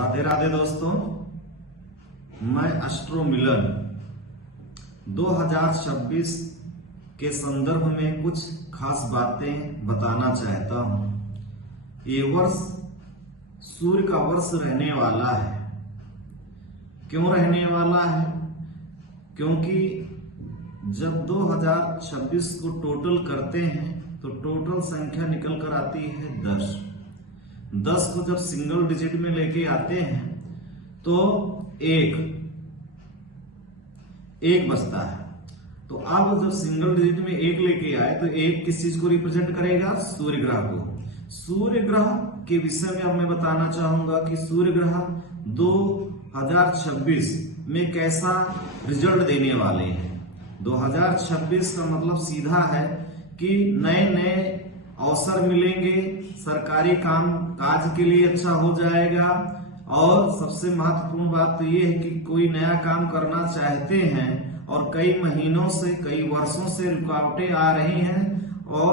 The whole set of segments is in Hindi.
राधे राधे दोस्तों, मैं एस्ट्रो मिलन 2026 के संदर्भ में कुछ खास बातें बताना चाहता हूं। ये वर्ष सूर्य का वर्ष रहने वाला है। क्यों रहने वाला है? क्योंकि जब 2026 को टोटल करते हैं तो टोटल संख्या निकल कर आती है 10। 10 को जब सिंगल डिजिट में लेके आते हैं तो एक बचता है। तो अब जब सिंगल डिजिट में एक लेके आए तो एक किस चीज को रिप्रेजेंट करेगा? सूर्य ग्रह को। सूर्य ग्रह के विषय में अब मैं बताना चाहूंगा कि सूर्य ग्रह 2026 में कैसा रिजल्ट देने वाले हैं। 2026 का मतलब सीधा है कि नए नए अवसर मिलेंगे, सरकारी काम काज के लिए अच्छा हो जाएगा। और सबसे महत्वपूर्ण बात तो ये है कि कोई नया काम करना चाहते हैं और कई महीनों से कई वर्षों से रुकावटें आ रही हैं और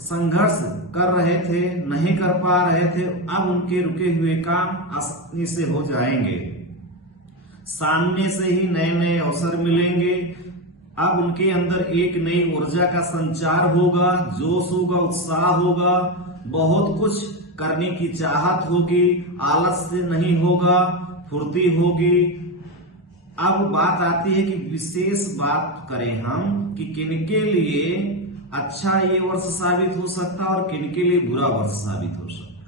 संघर्ष कर रहे थे, नहीं कर पा रहे थे, अब उनके रुके हुए काम आसानी से हो जाएंगे। सामने से ही नए नए अवसर मिलेंगे। अब उनके अंदर एक नई ऊर्जा का संचार होगा, जोश होगा, उत्साह होगा, बहुत कुछ करने की चाहत होगी, आलस से नहीं होगा, फुर्ती होगी। अब बात आती है कि विशेष बात करें हम कि किनके लिए अच्छा ये वर्ष साबित हो सकता है और किनके लिए बुरा वर्ष साबित हो सकता है।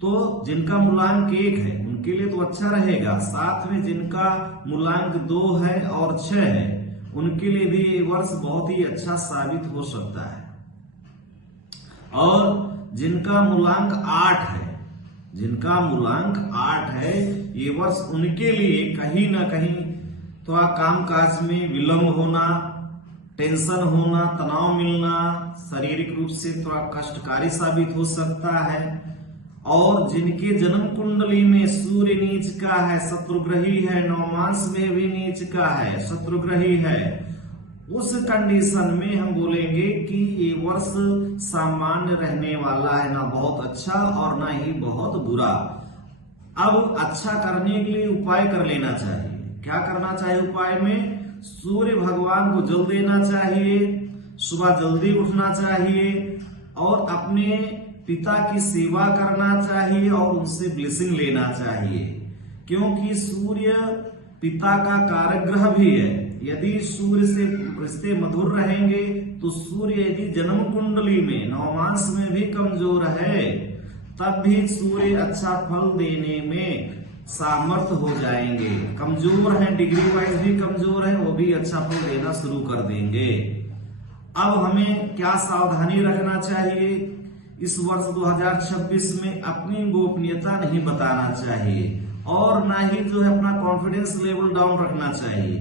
तो जिनका मूलांक 1 है उनके लिए तो अच्छा रहेगा, साथ में जिनका मूलांक 2 है और 6 है उनके लिए भी ये वर्ष बहुत ही अच्छा साबित हो सकता है। और जिनका मूलांक 8 है, ये वर्ष उनके लिए कहीं ना कहीं थोड़ा कामकाज में विलंब होना, टेंशन होना, तनाव मिलना, शारीरिक रूप से थोड़ा कष्टकारी साबित हो सकता है। और जिनके जन्म कुंडली में सूर्य नीच का है, शत्रुग्रही है, नवमांश में भी नीच का है, शत्रुग्रही है, उस कंडीशन में हम बोलेंगे कि ये वर्ष सामान्य रहने वाला है, ना बहुत अच्छा और ना ही बहुत बुरा। अब अच्छा करने के लिए उपाय कर लेना चाहिए। क्या करना चाहिए उपाय में? सूर्य भगवान को जल देना चाहिए, सुबह जल्दी उठना चाहिए और अपने पिता की सेवा करना चाहिए और उनसे ब्लेसिंग लेना चाहिए। क्योंकि सूर्य पिता का कारक ग्रह भी है। यदि सूर्य से रिश्ते मधुर रहेंगे तो सूर्य यदि जन्म कुंडली में नवमांश में भी कमजोर है तब भी सूर्य अच्छा फल देने में सामर्थ हो जाएंगे। कमजोर है, डिग्री वाइज भी कमजोर है, वो भी अच्छा फल देना शुरू कर देंगे। अब हमें क्या सावधानी रखना चाहिए? इस वर्ष 2026 में अपनी गोपनीयता नहीं बताना चाहिए और ना ही जो है अपना कॉन्फिडेंस लेवल डाउन रखना चाहिए।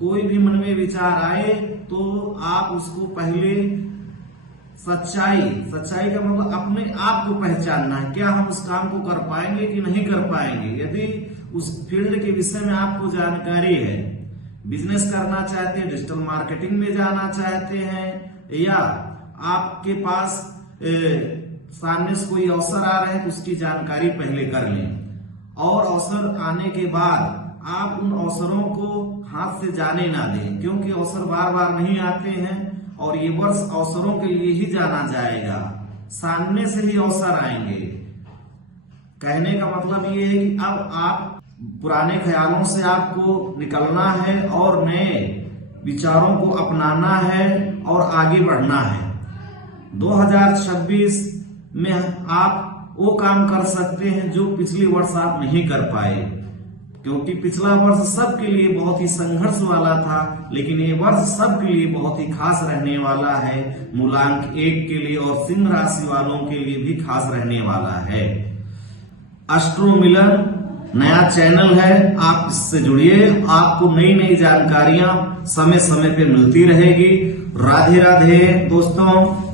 कोई भी मन में विचार आए तो आप उसको पहले सच्चाई का मतलब अपने आप को पहचानना है। क्या हम उस काम को कर पाएंगे कि नहीं कर पाएंगे? यदि उस फील्ड के विषय में आपको जानकारी है, बिजनेस करना चाहते हैं, डिजिटल मार्केटिंग में जाना चाहते हैं, या आपके पास सामने से कोई अवसर आ रहा है तो उसकी जानकारी पहले कर लें और अवसर आने के बाद आप उन अवसरों को हाथ से जाने ना दें। क्योंकि अवसर बार बार नहीं आते हैं और ये वर्ष अवसरों के लिए ही जाना जाएगा, सामने से ही अवसर आएंगे। कहने का मतलब ये है कि अब आप पुराने ख्यालों से आपको निकलना है और नए विचारों को अपनाना है और आगे बढ़ना है। 2026 में आप वो काम कर सकते हैं जो पिछले वर्ष आप नहीं कर पाए। क्योंकि पिछला वर्ष सबके लिए बहुत ही संघर्ष वाला था, लेकिन ये वर्ष सबके लिए बहुत ही खास रहने वाला है। मूलांक 1 के लिए और सिंह राशि वालों के लिए भी खास रहने वाला है। एस्ट्रो मिलन नया चैनल है, आप इससे जुड़िए। आपको नई नई जानकारियां समय समय पे मिलती रहेगी। राधे राधे दोस्तों।